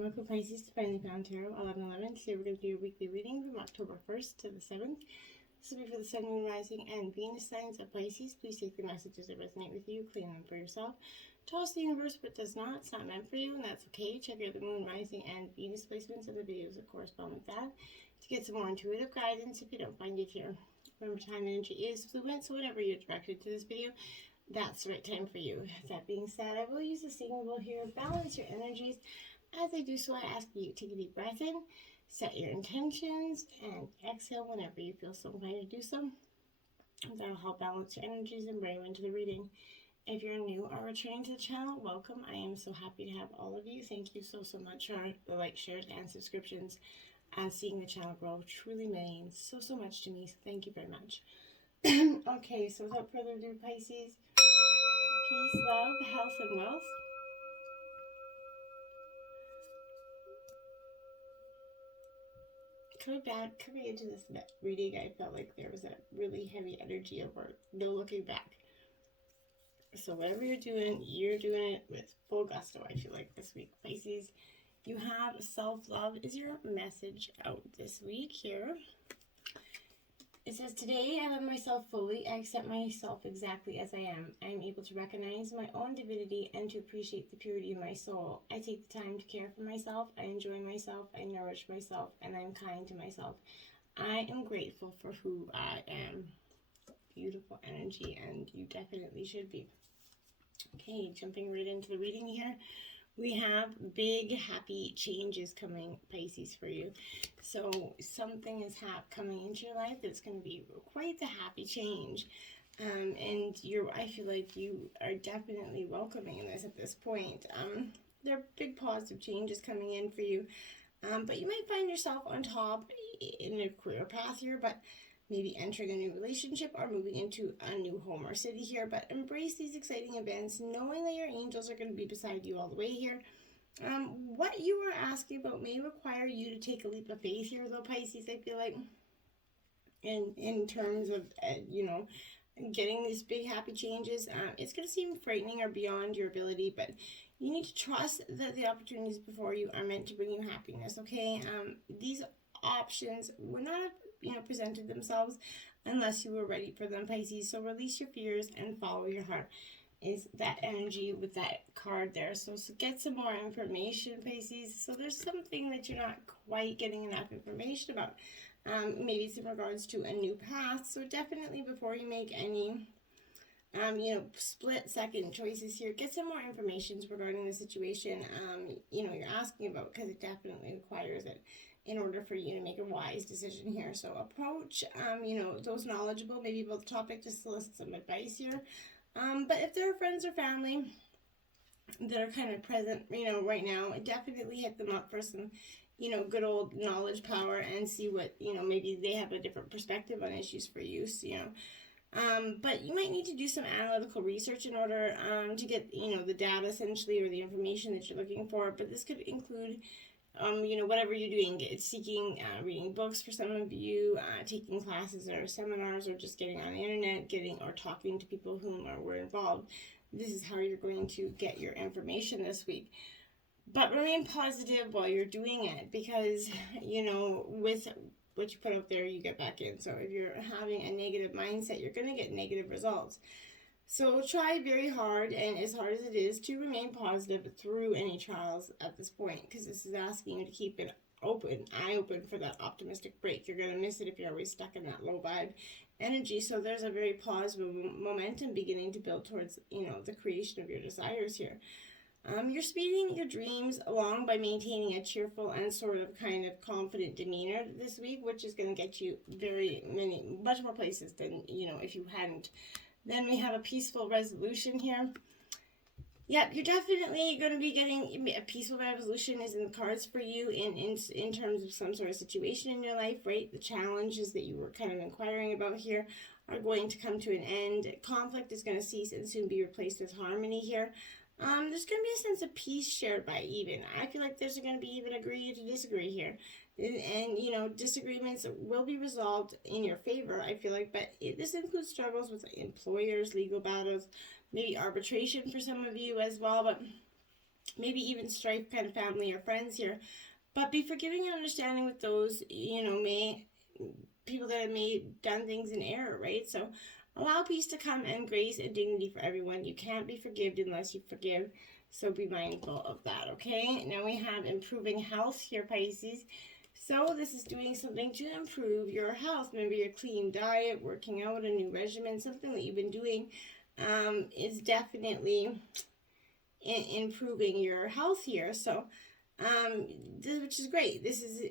Welcome Pisces to Finally Found Tarot 11/11. Today we're going to do your weekly reading from October 1st to the 7th. This will be for the Sun, Moon, Rising, and Venus signs of Pisces. Please take the messages that resonate with you, claim them for yourself. Toss the universe what does not. It's not meant for you, and that's okay. Check out the Moon, Rising, and Venus placements of the videos that correspond with that to get some more intuitive guidance if you don't find it here. Remember, time and energy is fluid, so whenever you're directed to this video, that's the right time for you. That being said, I will use the signal here. Balance your energies. As I do so, I ask you to take a deep breath in, set your intentions, and exhale whenever you feel so inclined to do so. That'll help balance your energies and bring you into the reading. If you're new or returning to the channel, welcome. I am so happy to have all of you. Thank you so much for the likes, shares, and subscriptions. And seeing the channel grow truly means so much to me. So thank you very much. Okay, so without further ado, Pisces, peace, love, health, and wealth. Coming into this reading, I felt like there was a really heavy energy over no looking back. So whatever you're doing it with full gusto, I feel like, this week. Pisces, you have self-love is your message out this week here. It says, today I love myself fully. I accept myself exactly as I am. I am able to recognize my own divinity and to appreciate the purity of my soul. I take the time to care for myself. I enjoy myself. I nourish myself. And I am kind to myself. I am grateful for who I am. Beautiful energy, and you definitely should be. Okay, jumping right into the reading here. We have big, happy changes coming, Pisces, for you. So something is coming into your life that's going to be quite the happy change. And I feel like you are definitely welcoming this at this point. There are big positive changes coming in for you. But you might find yourself on top in a career path here, but maybe entering a new relationship or moving into a new home or city here. But embrace these exciting events, knowing that your angels are going to be beside you all the way here. What you are asking about may require you to take a leap of faith here, though, Pisces. I feel like in terms of, getting these big happy changes, it's going to seem frightening or beyond your ability, but you need to trust that the opportunities before you are meant to bring you happiness, okay? These options would not have presented themselves unless you were ready for them, Pisces. So release your fears and follow your heart is that energy with that card there. So get some more information, Pisces. So there's something that you're not quite getting enough information about. Maybe it's in regards to a new path. So definitely before you make any split second choices here, get some more information regarding the situation you're asking about, because it definitely requires it in order for you to make a wise decision here. So approach, those knowledgeable, maybe about the topic, to solicit some advice here. But if there are friends or family that are kind of present, right now, definitely hit them up for some, good old knowledge power and see what, maybe they have a different perspective on issues for you, but you might need to do some analytical research in order to get, the data essentially, or the information that you're looking for. But this could include whatever you're doing, seeking, reading books for some of you, taking classes or seminars, or just getting on the internet, or talking to people whom were involved. This is how you're going to get your information this week. But remain positive while you're doing it, because, with what you put out there, you get back in. So if you're having a negative mindset, you're going to get negative results. So try very hard, and as hard as it is, to remain positive through any trials at this point, because this is asking you to keep an eye open for that optimistic break. You're going to miss it if you're always stuck in that low vibe energy. So there's a very positive momentum beginning to build towards, the creation of your desires here. You're speeding your dreams along by maintaining a cheerful and sort of kind of confident demeanor this week, which is going to get you much more places than, if you hadn't. Then we have a peaceful resolution here. Yep, you're definitely going to be getting a peaceful resolution is in the cards for you in terms of some sort of situation in your life, right? The challenges that you were kind of inquiring about here are going to come to an end. Conflict is going to cease and soon be replaced with harmony here. There's going to be a sense of peace shared by even. I feel like there's going to be even agree to disagree here. And disagreements will be resolved in your favor, I feel like. But this includes struggles with employers, legal battles, maybe arbitration for some of you as well. But maybe even strife kind of family or friends here. But be forgiving and understanding with those, people that have done things in error, right? So allow peace to come and grace and dignity for everyone. You can't be forgiven unless you forgive. So be mindful of that, okay? Now we have improving health here, Pisces. So this is doing something to improve your health. Maybe a clean diet, working out, a new regimen, something that you've been doing is definitely improving your health here. So, which is great. This is,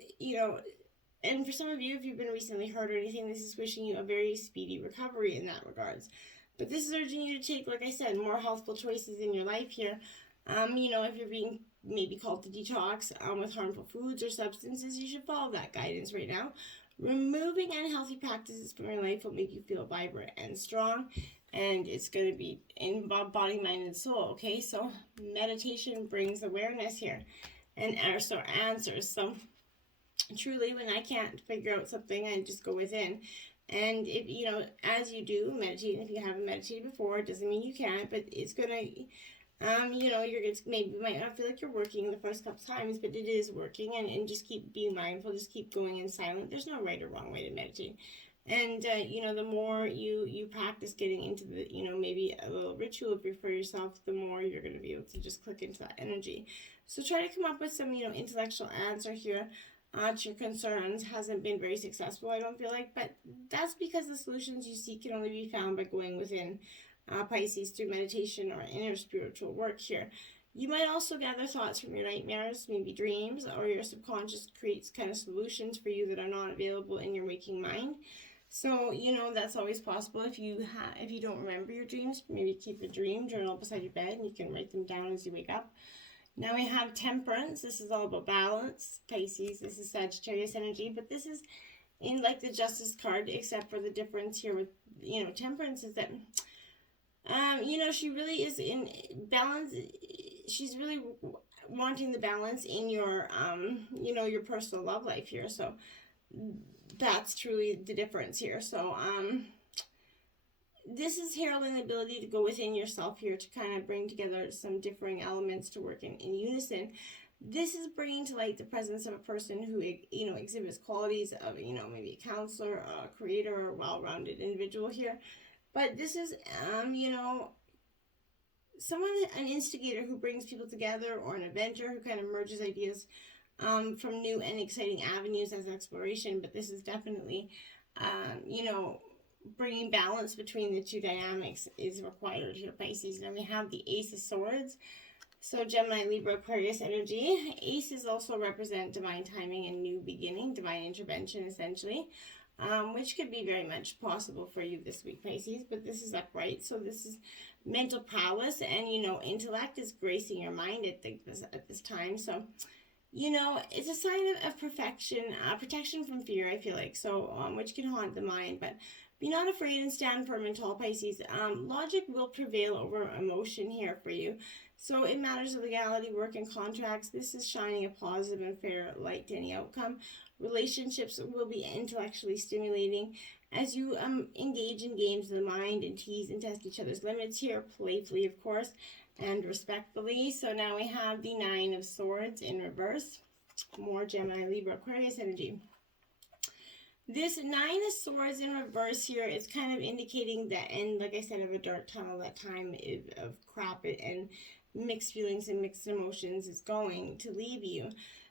and for some of you, if you've been recently hurt or anything, this is wishing you a very speedy recovery in that regards. But this is urging you to take, like I said, more healthful choices in your life here. If you're being maybe called to detox with harmful foods or substances, you should follow that guidance right now. Removing unhealthy practices from your life will make you feel vibrant and strong, and it's going to be in body, mind, and soul, okay? So meditation brings awareness here and also answers. So truly, when I can't figure out something, I just go within. And if, as you do meditate, if you haven't meditated before, it doesn't mean you can't, but it's going to, you're going to, maybe you might not feel like you're working the first couple times, but it is working, and just keep being mindful, just keep going in silent. There's no right or wrong way to meditate. And, the more you practice getting into the, maybe a little ritual for yourself, the more you're going to be able to just click into that energy. So try to come up with some, intellectual answer here to your concerns. Hasn't been very successful, I don't feel like, but that's because the solutions you seek can only be found by going within, Pisces, through meditation or inner spiritual work here. You might also gather thoughts from your nightmares, maybe dreams, or your subconscious creates kind of solutions for you that are not available in your waking mind. So, that's always possible. If you don't remember your dreams, maybe keep a dream journal beside your bed and you can write them down as you wake up. Now we have Temperance. This is all about balance. Pisces, this is Sagittarius energy, but this is in like the Justice card, except for the difference here with, Temperance is that, she really is in balance. She's really wanting the balance in your, your personal love life here. So that's truly the difference here. So, this is heralding the ability to go within yourself here to kind of bring together some differing elements to work in unison. This is bringing to light the presence of a person who, exhibits qualities of, maybe a counselor, a creator, or a well-rounded individual here. But this is, someone, an instigator who brings people together, or an inventor who kind of merges ideas from new and exciting avenues as exploration. But this is definitely, bringing balance between the two dynamics is required here, Pisces. Now we have the Ace of Swords. So Gemini, Libra, Aquarius energy. Aces also represent divine timing and new beginning, divine intervention essentially, which could be very much possible for you this week, Pisces. But this is upright, so this is mental prowess, and intellect is gracing your mind at this time. So it's a sign of perfection, protection from fear, I feel like, so which can haunt the mind. But be not afraid and stand firm and tall, Pisces. Logic will prevail over emotion here for you. So in matters of legality, work, and contracts, this is shining a positive and fair light to any outcome. Relationships will be intellectually stimulating as you engage in games of the mind and tease and test each other's limits here, playfully, of course, and respectfully. So now we have the Nine of Swords in reverse. More Gemini, Libra, Aquarius energy. This Nine of Swords in reverse here is kind of indicating the end, like I said, of a dark tunnel. That time of crap and mixed feelings and mixed emotions is going to leave you.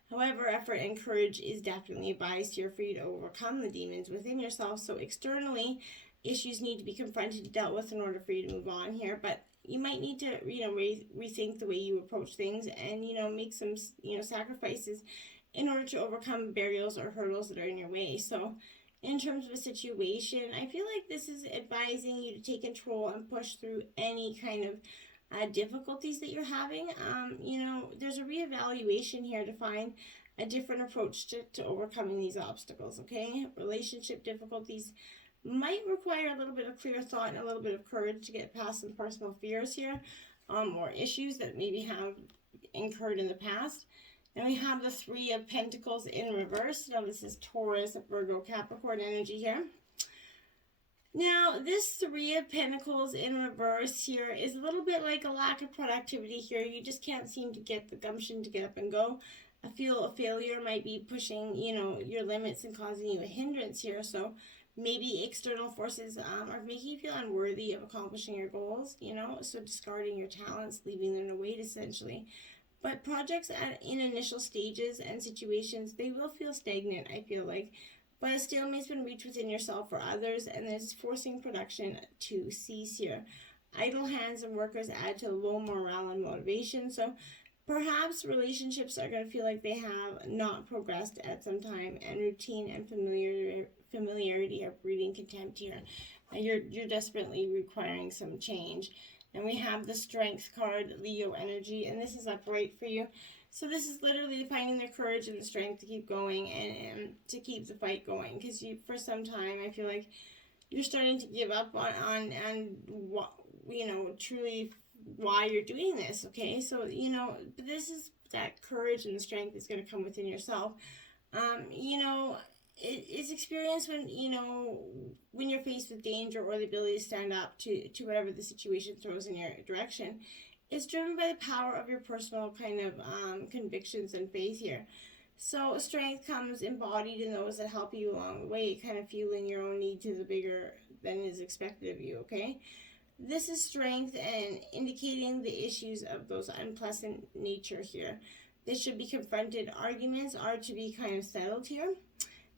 However, effort and courage is definitely advised here for you to overcome the demons within yourself. So externally, issues need to be confronted and dealt with in order for you to move on here. But you might need to, rethink the way you approach things and, make some, sacrifices in order to overcome barriers or hurdles that are in your way. So in terms of a situation, I feel like this is advising you to take control and push through any kind of difficulties that you're having. There's a reevaluation here to find a different approach to overcoming these obstacles, okay? Relationship difficulties might require a little bit of clear thought and a little bit of courage to get past some personal fears here, or issues that maybe have incurred in the past. Then we have the Three of Pentacles in reverse. Now this is Taurus, Virgo, Capricorn energy here. Now, this Three of Pentacles in reverse here is a little bit like a lack of productivity here. You just can't seem to get the gumption to get up and go. I feel a failure might be pushing, your limits and causing you a hindrance here. So maybe external forces are making you feel unworthy of accomplishing your goals, so discarding your talents, leaving them to wait essentially. But projects in initial stages and situations, they will feel stagnant, I feel like. But a stalemate's been reached within yourself or others, and there's forcing production to cease here. Idle hands and workers add to low morale and motivation. So perhaps relationships are going to feel like they have not progressed at some time, and routine and familiarity are breeding contempt here. You're desperately requiring some change. And we have the Strength card, Leo energy, and this is upright for you. So this is literally finding the courage and the strength to keep going and to keep the fight going. Because for some time, I feel like you're starting to give up on what, truly why you're doing this, okay? So, but this is that courage and the strength that's going to come within yourself. It's experience when you're faced with danger or the ability to stand up to whatever the situation throws in your direction. It's driven by the power of your personal kind of convictions and faith here. So strength comes embodied in those that help you along the way, kind of fueling your own need to the bigger than is expected of you, okay? This is strength and indicating the issues of those unpleasant nature here. They should be confronted. Arguments are to be kind of settled here.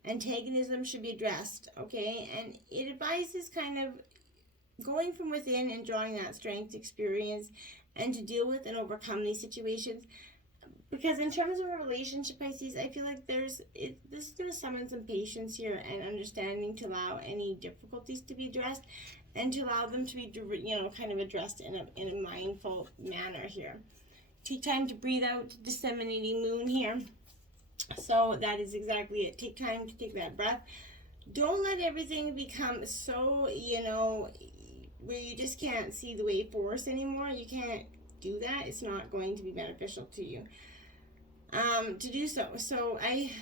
Antagonism should be addressed, okay? And it advises kind of going from within and drawing that strength experience and to deal with and overcome these situations. Because in terms of a relationship, Pisces, I feel like this is going to summon some patience here and understanding to allow any difficulties to be addressed and to allow them to be, kind of addressed in a mindful manner here. Take time to breathe out, disseminating moon here. So that is exactly it. Take time to take that breath. Don't let everything become so, where you just can't see the way forward anymore. You can't do that. It's not going to be beneficial to you to do so. So I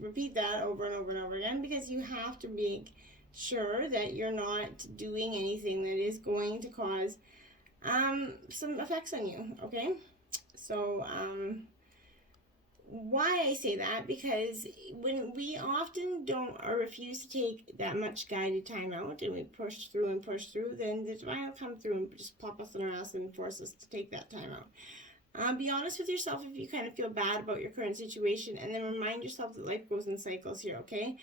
repeat that over and over and over again, because you have to make sure that you're not doing anything that is going to cause some effects on you, okay? So why I say that, because when we often don't or refuse to take that much guided time out and we push through, then the divine will come through and just pop us in our ass and force us to take that time out. Be honest with yourself if you kind of feel bad about your current situation, and then remind yourself that life goes in cycles here, okay?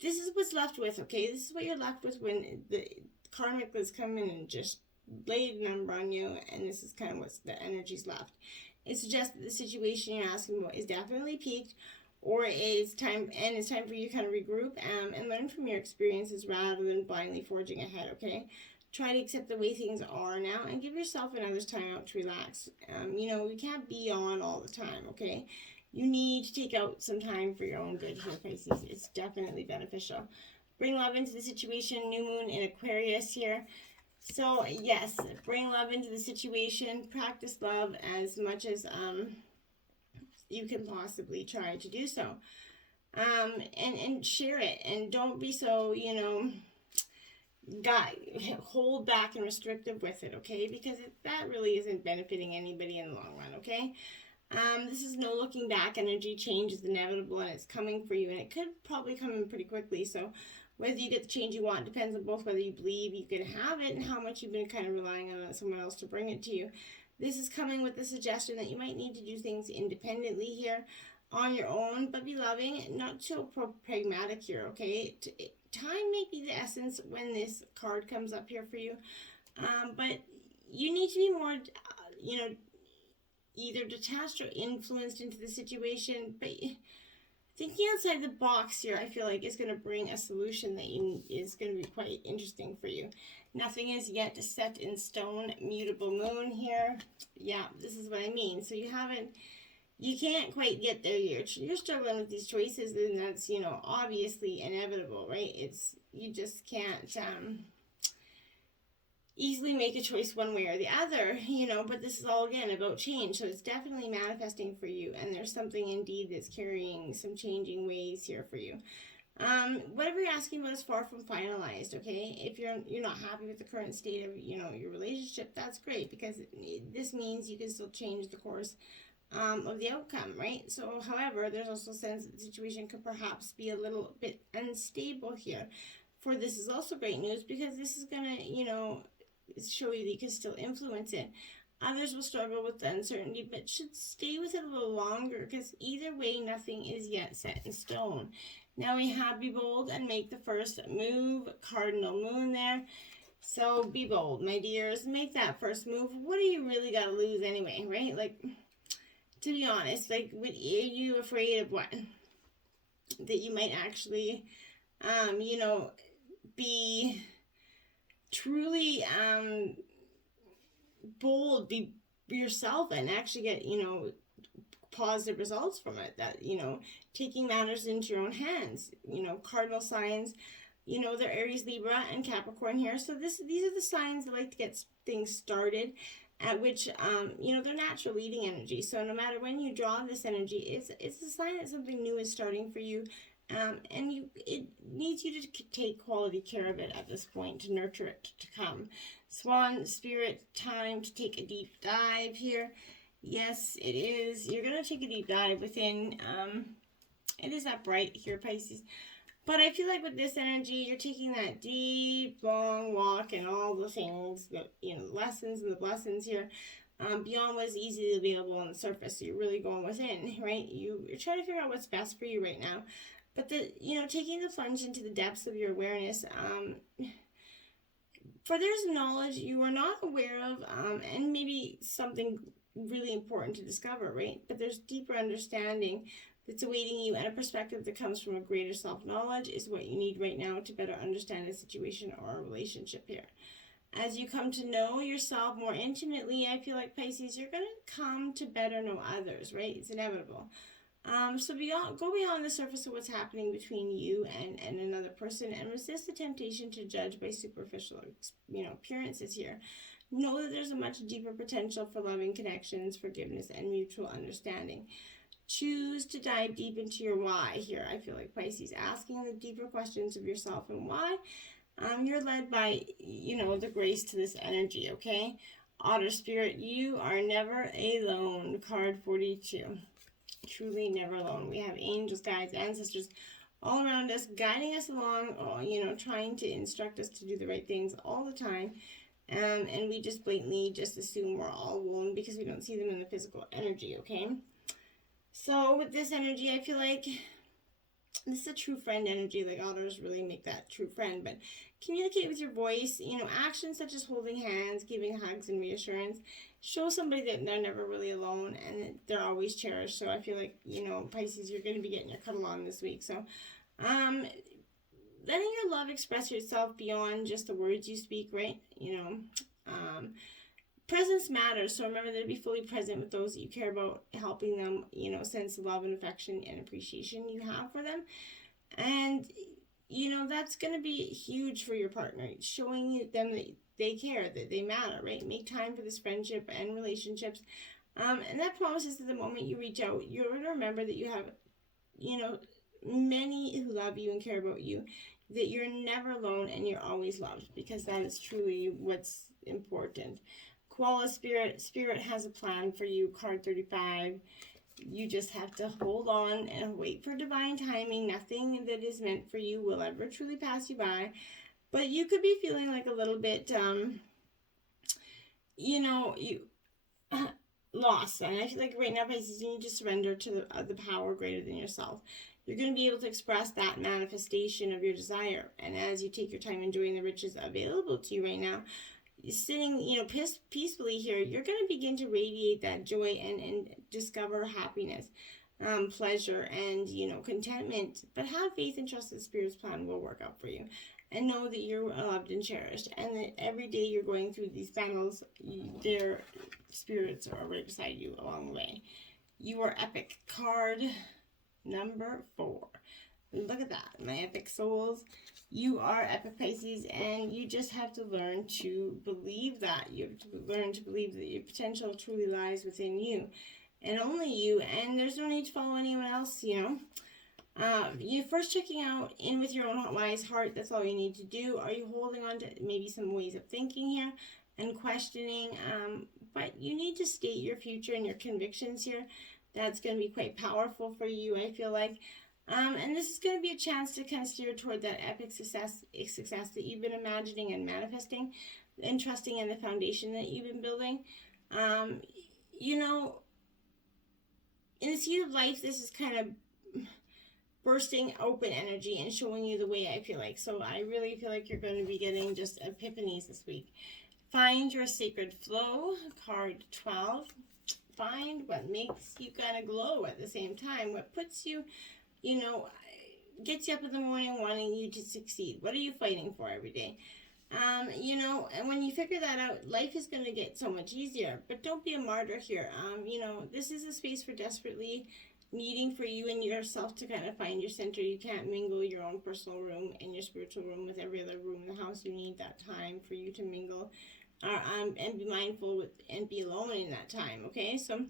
This is what's left with, okay? This is what you're left with when the karmic has come in and just laid a number on you, and this is kind of what's the energy's left. It suggests that the situation you're asking about is definitely peaked, or it's time for you to kind of regroup and learn from your experiences rather than blindly forging ahead, okay? Try to accept the way things are now and give yourself and others time out to relax. You can't be on all the time, okay? You need to take out some time for your own good here, Pisces. It's definitely beneficial. Bring love into the situation. New moon in Aquarius here. So, yes, bring love into the situation. Practice love as much as you can possibly try to do so. And share it. And don't be so, hold back and restrictive with it, okay? Because that really isn't benefiting anybody in the long run, okay? This is no looking back energy. Change is inevitable and it's coming for you. And it could probably come in pretty quickly. So whether you get the change you want depends on both whether you believe you can have it and how much you've been kind of relying on someone else to bring it to you. This is coming with the suggestion that you might need to do things independently here on your own, but be loving, not so pragmatic here, okay? Time may be the essence when this card comes up here for you, but you need to be more, either detached or influenced into the situation, but thinking outside the box here, I feel like is going to bring a solution that is going to be quite interesting for you. Nothing is yet set in stone. Mutable moon here. Yeah, this is what I mean. So you can't quite get there. You're struggling with these choices, and that's, obviously inevitable, right? You just can't easily make a choice one way or the other, but this is all, again, about change. So it's definitely manifesting for you, and there's something indeed that's carrying some changing ways here for you. Whatever you're asking about is far from finalized, okay? If you're not happy with the current state of, your relationship, that's great, because this means you can still change the course of the outcome, right? So, however, there's also a sense that the situation could perhaps be a little bit unstable here. For this is also great news, because this is gonna, show you that you can still influence it. Others will struggle with the uncertainty, but should stay with it a little longer, because either way, nothing is yet set in stone. Now we have be bold and make the first move, cardinal moon there. So be bold, my dears. Make that first move. What do you really got to lose anyway, right? Like, to be honest, like, are you afraid of what? That you might actually, be truly bold, be yourself, and actually get, positive results from it. That, taking matters into your own hands. Cardinal signs, they're Aries, Libra, and Capricorn here. So these are the signs that like to get things started, at which, they're natural leading energy. So no matter when you draw this energy, it's a sign that something new is starting for you. And it needs you to take quality care of it at this point, to nurture it to come. Swan spirit, time to take a deep dive here. Yes, it is. You're going to take a deep dive within, it is that bright here, Pisces. But I feel like with this energy, you're taking that deep, long walk and all the things, the lessons and the blessings here, beyond what is easily available on the surface. So you're really going within, right? You're trying to figure out what's best for you right now. But taking the plunge into the depths of your awareness, for there's knowledge you are not aware of, and maybe something really important to discover, right? But there's deeper understanding that's awaiting you, and a perspective that comes from a greater self-knowledge is what you need right now to better understand a situation or a relationship here. As you come to know yourself more intimately, I feel like, Pisces, you're going to come to better know others, right? It's inevitable. So go beyond the surface of what's happening between you and another person, and resist the temptation to judge by superficial, appearances here. Know that there's a much deeper potential for loving connections, forgiveness, and mutual understanding. Choose to dive deep into your why here. I feel like, Pisces, asking the deeper questions of yourself and why. You're led by, the grace to this energy, okay? Otter spirit, you are never alone. Card 42. Truly never alone. We have angels, guides, ancestors all around us, guiding us along, trying to instruct us to do the right things all the time. And we just blatantly just assume we're all alone because we don't see them in the physical energy, okay? So with this energy, I feel like this is a true friend energy. Like, otters really make that true friend. But communicate with your voice. Actions such as holding hands, giving hugs, and reassurance show somebody that they're never really alone and that they're always cherished. So I feel like, Pisces, you're going to be getting your cuddle on this week. So letting your love express yourself beyond just the words you speak, right? Presence matters. So remember to be fully present with those that you care about, helping them, sense the love and affection and appreciation you have for them. And, that's going to be huge for your partner, showing them that they care, that they matter, right? Make time for this friendship and relationships. And that promises that the moment you reach out, you're going to remember that you have, many who love you and care about you, that you're never alone and you're always loved, because that is truly what's important. Koala spirit has a plan for you. Card 35. You just have to hold on and wait for divine timing. Nothing that is meant for you will ever truly pass you by. But you could be feeling like a little bit, lost. And I feel like right now, Pisces, you need to surrender to the power greater than yourself. You're going to be able to express that manifestation of your desire. And as you take your time enjoying the riches available to you right now, sitting, peacefully here, you're going to begin to radiate that joy and discover happiness, pleasure, and, contentment. But have faith and trust that the Spirit's plan will work out for you. And know that you're loved and cherished. And that every day you're going through these battles, their spirits are right beside you along the way. You are epic. Card number 4. Look at that, my epic souls. You are epic, Pisces, and you just have to learn to believe that. You have to learn to believe that your potential truly lies within you and only you, and there's no need to follow anyone else, You first checking out in with your own wise heart. That's all you need to do. Are you holding on to maybe some ways of thinking here and questioning? But you need to state your future and your convictions here. That's going to be quite powerful for you, I feel like. And this is going to be a chance to kind of steer toward that epic success that you've been imagining and manifesting, and trusting in the foundation that you've been building. You know, in the seed of life, this is kind of bursting open energy and showing you the way, I feel like. So I really feel like you're going to be getting just epiphanies this week. Find your sacred flow, card 12. Find what makes you kind of glow at the same time. What puts you, you know, gets you up in the morning wanting you to succeed. What are you fighting for every day? You know, and when you figure that out, life is going to get so much easier. But don't be a martyr here. You know, this is a space for desperately needing for you and yourself to kind of find your center. You can't mingle your own personal room and your spiritual room with every other room in the house. You need that time for you to mingle, and be mindful with, and be alone in that time. Okay, so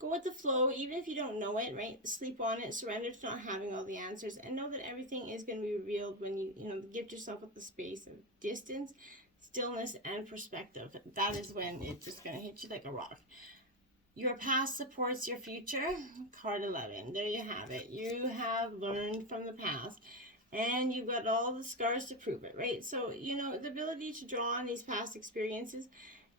go with the flow, even if you don't know it, right? Sleep on it, surrender to not having all the answers, and know that everything is going to be revealed when you gift yourself with the space of distance, stillness, and perspective. That is when it's just going to hit you like a rock. Your past supports your future, card 11. There you have it. You have learned from the past, and you've got all the scars to prove it, right? So, you know, the ability to draw on these past experiences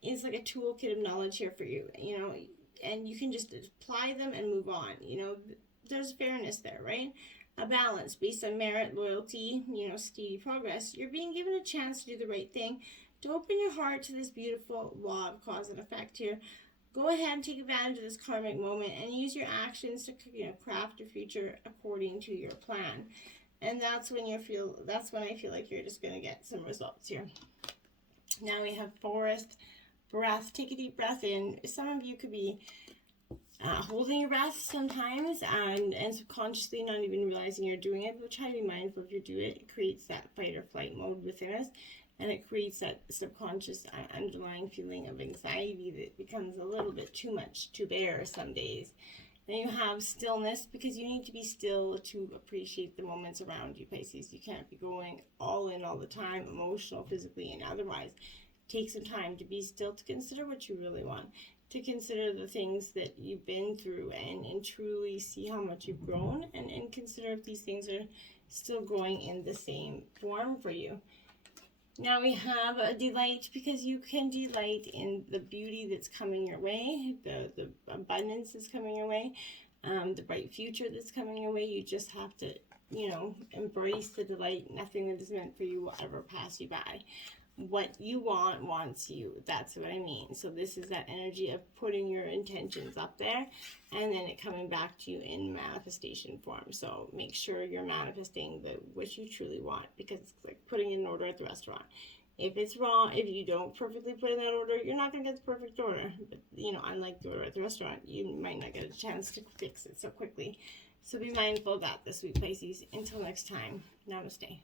is like a toolkit of knowledge here for you, you know, and you can just apply them and move on. You know, there's fairness there, right? A balance based on merit, loyalty, you know, steady progress. You're being given a chance to do the right thing, to open your heart to this beautiful law of cause and effect here. Go ahead and take advantage of this karmic moment and use your actions to, you know, craft your future according to your plan. And that's when I feel like you're just going to get some results here. Now we have forest breath. Take a deep breath in. Some of you could be holding your breath sometimes and subconsciously not even realizing you're doing it, but try to be mindful if you do it. It creates that fight or flight mode within us, and it creates that subconscious underlying feeling of anxiety that becomes a little bit too much to bear some days. Then you have stillness, because you need to be still to appreciate the moments around you, Pisces. You can't be going all in all the time, emotional, physically, and otherwise. Take some time to be still, to consider what you really want, to consider the things that you've been through, and truly see how much you've grown, and consider if these things are still growing in the same form for you. Now we have a delight, because you can delight in the beauty that's coming your way, the abundance that's coming your way, the bright future that's coming your way. You just have to, you know, embrace the delight. Nothing that is meant for you will ever pass you by. What you want wants you. That's what I mean. So this is that energy of putting your intentions up there and then it coming back to you in manifestation form. So make sure you're manifesting what you truly want, because it's like putting in an order at the restaurant. If it's wrong, if you don't perfectly put in that order, you're not going to get the perfect order. But, you know, unlike the order at the restaurant, you might not get a chance to fix it so quickly. So be mindful of that this week, Pisces. Until next time, namaste.